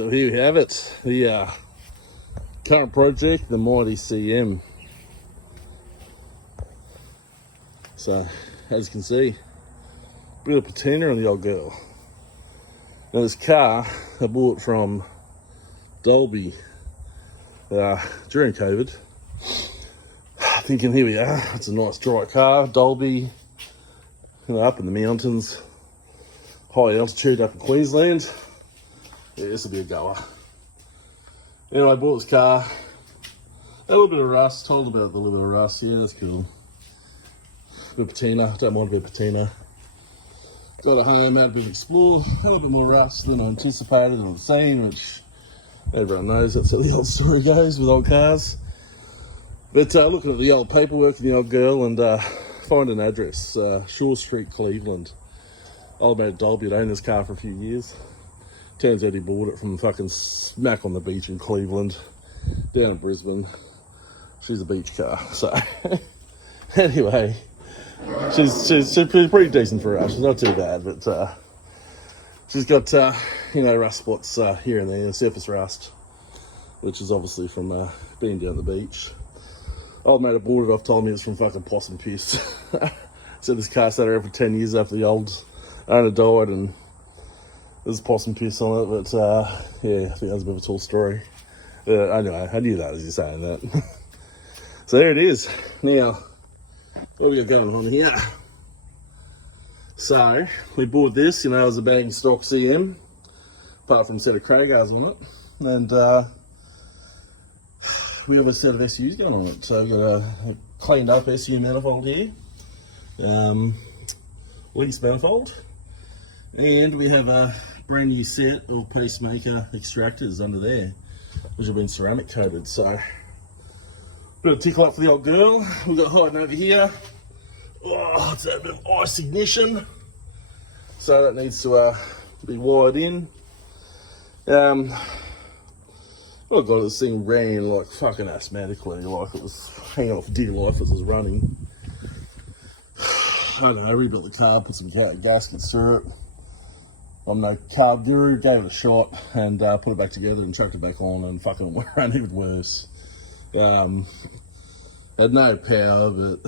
So here we have it, the current project, the Mighty CM. So, as you can see, a bit of patina on the old girl. Now this car I bought from Dolby during COVID. Thinking, here we are, it's a nice dry car, Dolby, up in the mountains, high altitude up in Queensland. Yeah, this will be a goer. Anyway, I bought this car, a little bit of rust, told about the little bit of rust, yeah, that's cool. A bit of patina, don't mind a bit of patina. Got it home, had a bit of explore, had a little bit more rust than I anticipated and I've seen, which everyone knows that's how the old story goes with old cars. But looking at the old paperwork of the old girl and find an address, Shore Street, Cleveland. Old mate Dolby had owned this car for a few years. Turns out he bought it from fucking smack on the beach in Cleveland, down in Brisbane. She's a beach car, so anyway, she's pretty decent for her. She's not too bad, but she's got rust spots here and there, surface rust, which is obviously from being down the beach. Old mate that bought it off told me it's from fucking possum piss. So this car sat around for 10 years after the old owner died and there's possum piss on it, but yeah, I think that's a bit of a tall story. Anyway, I knew that as you're saying that. So there it is. Now, what we got going on here? So, we bought this, as a bang stock CM, apart from a set of Cragars on it, and we have a set of SUs going on it. So, we've got a cleaned up SU manifold here, Lease manifold, and we have a brand new set of pacemaker extractors under there, which have been ceramic coated. So, bit of tickle up for the old girl. We've got hiding over here. Oh, it's a bit of ice ignition. So that needs to be wired in. Oh god, this thing ran like fucking asthmatically, like it was hanging off dear life as it was running. I don't know, rebuilt the car, put some gaskets through it. I'm no carb guru, gave it a shot and put it back together and chucked it back on and fucking ran even worse. Had no power, but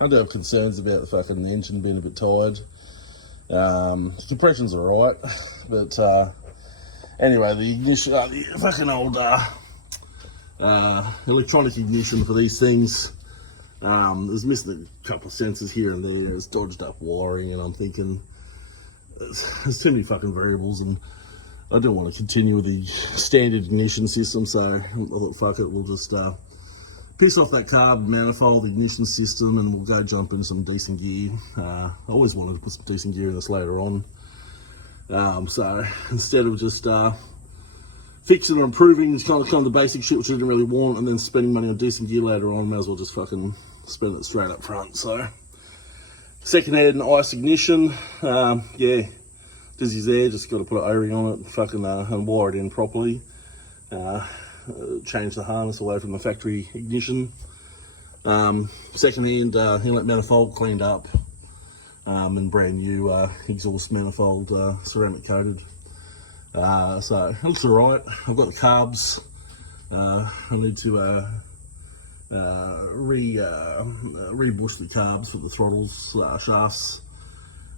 I do have concerns about the fucking engine being a bit tired. Compression's alright, but anyway, the ignition, the fucking old electronic ignition for these things, it was missing a couple of sensors here and there. It's dodged up wiring, and I'm thinking there's too many fucking variables, and I don't want to continue with the standard ignition system, so I thought, fuck it, we'll just piss off that carb manifold ignition system and we'll go jump in some decent gear. I always wanted to put some decent gear in this later on. So instead of just fixing or improving kind of the basic shit which I didn't really want and then spending money on decent gear later on, may as well just fucking spend it straight up front. So second hand ice ignition, yeah, Dizzy's there, just got to put an O-ring on it, fucking and wire it in properly. Change the harness away from the factory ignition. Second hand inlet manifold cleaned up, and brand new exhaust manifold ceramic coated. So it looks alright. I've got the carbs. I need to rebush the carbs for the throttles, shafts.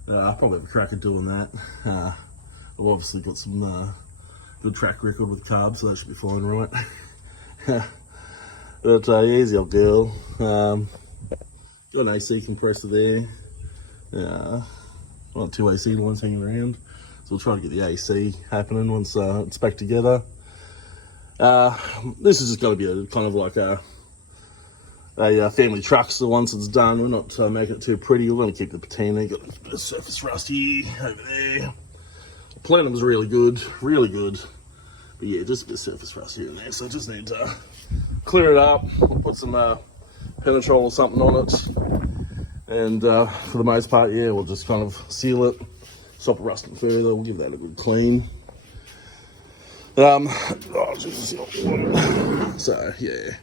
I'll probably have a crack at doing that. I've obviously got some good track record with carbs, so that should be fine, right? But here's the old girl. Got an AC compressor there. Got 2 AC lines hanging around, so we'll try to get the AC happening once it's back together. This is just going to be a kind of like a family truckster once it's done. We're not making it too pretty. We're going to keep the patina. Got a bit of surface rust here, over there. Plenum's really good, really good. But yeah, just a bit of surface rust here and there. So I just need to clear it up. We'll put some Penetrol or something on it. And for the most part, yeah, we'll just kind of seal it, stop it rusting further. We'll give that a good clean. Oh, Jesus. So yeah,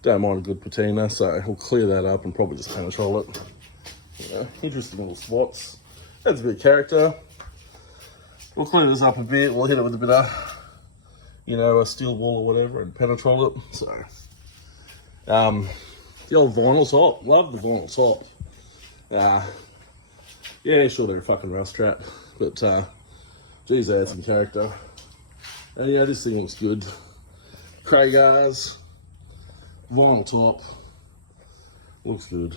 don't mind a good patina. So we'll clear that up and probably just Penetrol it. Interesting little spots. Adds a bit of character. We'll clean this up a bit. We'll hit it with a bit of you know, a steel wall or whatever and penetrate it. So, the old vinyl top, love the vinyl top. Yeah, sure they're a fucking rust trap, but geez, they had some character. And yeah, this thing looks good. Cragars, vinyl top, looks good.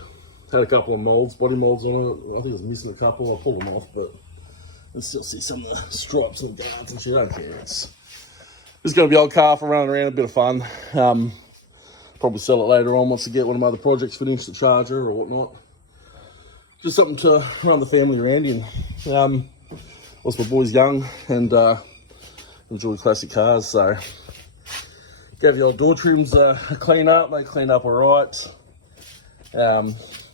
Had a couple of molds, body molds on it. I think it was missing a couple. I pulled them off, but you still see some of the stripes and guards and shit. I don't care. It's going to be old car for running around, a bit of fun. Probably sell it later on once I get one of my other projects finished, the charger or whatnot. Just something to run the family around in. Whilst my boy's young and enjoy classic cars, so gave your door trims a clean up. They clean up all right.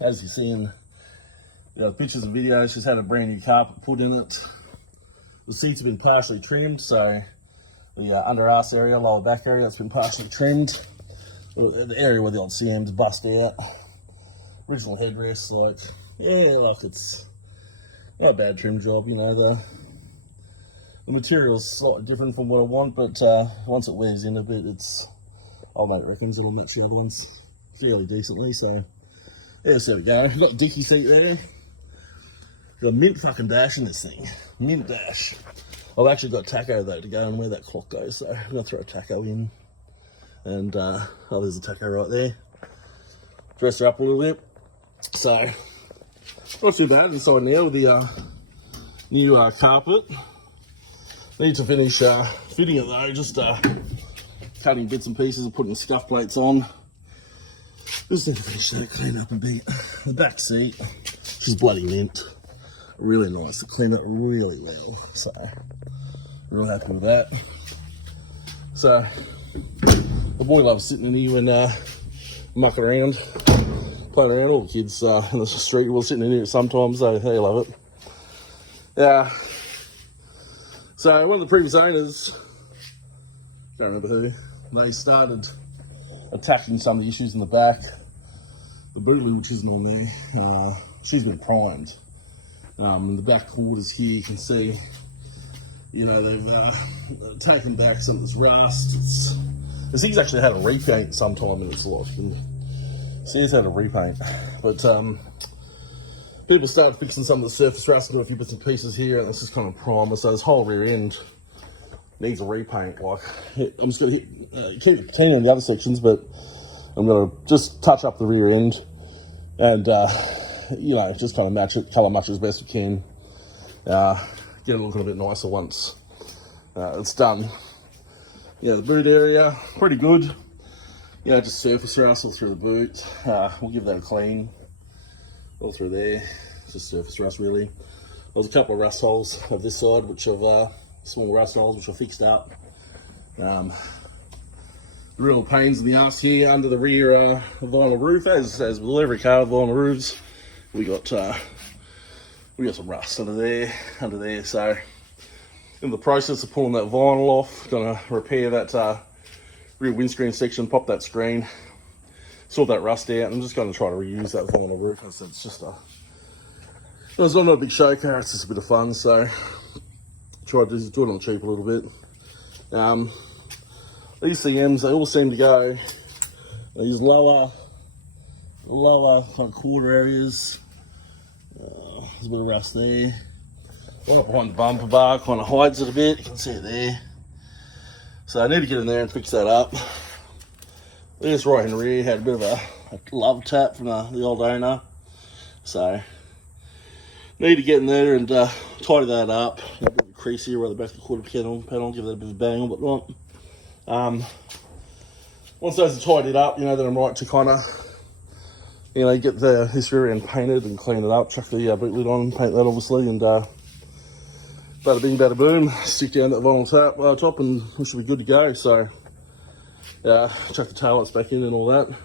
As you see in the pictures and videos, she's had a brand new carpet put in it. The seats have been partially trimmed, so the under arse area, lower back area, that's been partially trimmed. The area where the old CM's bust out. Original headrests, like, yeah, like it's not a bad trim job, you know. The material's slightly different from what I want, but once it wears in a bit, old mate reckons it'll match the other ones fairly decently, so yeah, so there we go. Got the dicky seat there. Got a mint fucking dash in this thing. Mint dash. I've actually got taco though to go and where that clock goes, so I'm gonna throw a taco in. And oh, there's a taco right there. Dress her up a little bit. So not too bad inside now with the new carpet. Need to finish fitting it though, just cutting bits and pieces and putting scuff plates on. Just need to finish that, clean up a bit. The back seat, she's bloody mint. Really nice to clean it really well. So, real happy with that. So, the boy loves sitting in here and mucking around, playing around. All the kids in the street will sitting in here sometimes, so they love it. Yeah. So, one of the previous owners, don't remember who, they started attacking some of the issues in the back. The boot lid, which isn't on there, she's been primed. In the back quarters here, you can see, you know, they've taken back some of this rust. This thing's actually had a repaint sometime in its life. You can see it's had a repaint. But people started fixing some of the surface rust and a few bits and pieces here, and it's just kind of primer. So this whole rear end needs a repaint. Like, I'm just going to keep the patina in the other sections, but I'm going to just touch up the rear end and, you know, just kind of match it, colour match it as best we can. Get it looking a bit nicer once it's done. Yeah, the boot area, pretty good. Yeah, just surface rust all through the boot. We'll give that a clean. All through there, just surface rust really. There's a couple of rust holes of this side, which have small rust holes, which are fixed up. The real pains in the arse here under the rear vinyl roof, as with every car with vinyl roofs, we got some rust under there. So in the process of pulling that vinyl off, gonna repair that rear windscreen section, pop that screen, sort that rust out. I'm just gonna try to reuse that vinyl roof. I said it's just it's not a big show car, it's just a bit of fun. So try to do it on the cheap a little bit. These CMs, they all seem to go these lower kind of quarter areas. There's a bit of rust there. One up behind the bumper bar kind of hides it a bit. You can see it there. So I need to get in there and fix that up. This right in the rear had a bit of a love tap from the old owner. So need to get in there and tidy that up. A bit of a crease here right at the back of the quarter panel, give that a bit of a bang on whatnot. Once those are tidied up, you know, then I'm right to kind of, you know, get this rear end painted and clean it up, chuck the boot lid on, paint that obviously, and bada bing, bada boom, stick down that vinyl top and we should be good to go. So, chuck the taillights back in and all that.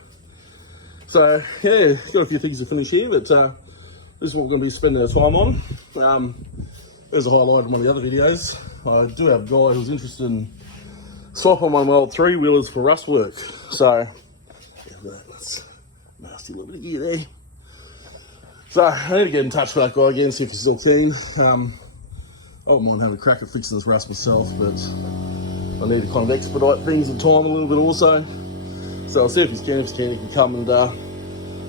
So, yeah, got a few things to finish here, but this is what we're going to be spending our time on. There's a highlight in one of the other videos. I do have a guy who's interested in swapping one of my old 3-wheelers for rust work. So, yeah, that's a nasty little bit of gear there. So, I need to get in touch with that guy again, see if he's still keen. I wouldn't mind having a crack at fixing this rust myself, but I need to kind of expedite things and time a little bit also. So I'll see if he's keen. If he's keen, he can come and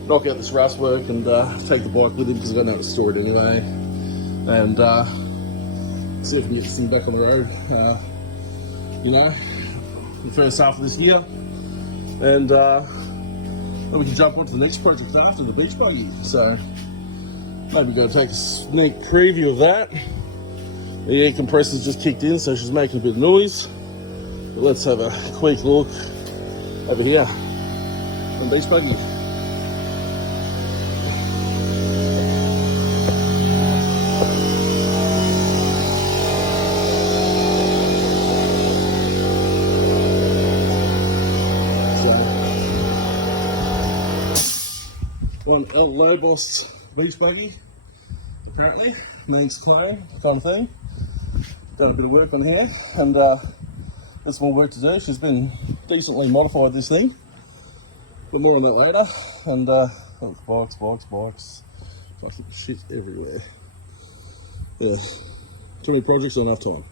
knock out this rust work and take the bike with him because I've got nowhere to store it anyway. And see if we can get this thing back on the road, you know, the first half of this year. And then we can jump on to the next project after, the beach buggy. So maybe go take a sneak preview of that. The air compressor's just kicked in, so she's making a bit of noise. But let's have a quick look over here on beach buggy. One low boss beach buggy, apparently, needs claim kind of thing. Done a bit of work on here, and there's more work to do. She's been decently modified, this thing, but more on that later. And bikes, plastic shit everywhere. Yeah, too many projects, not enough time.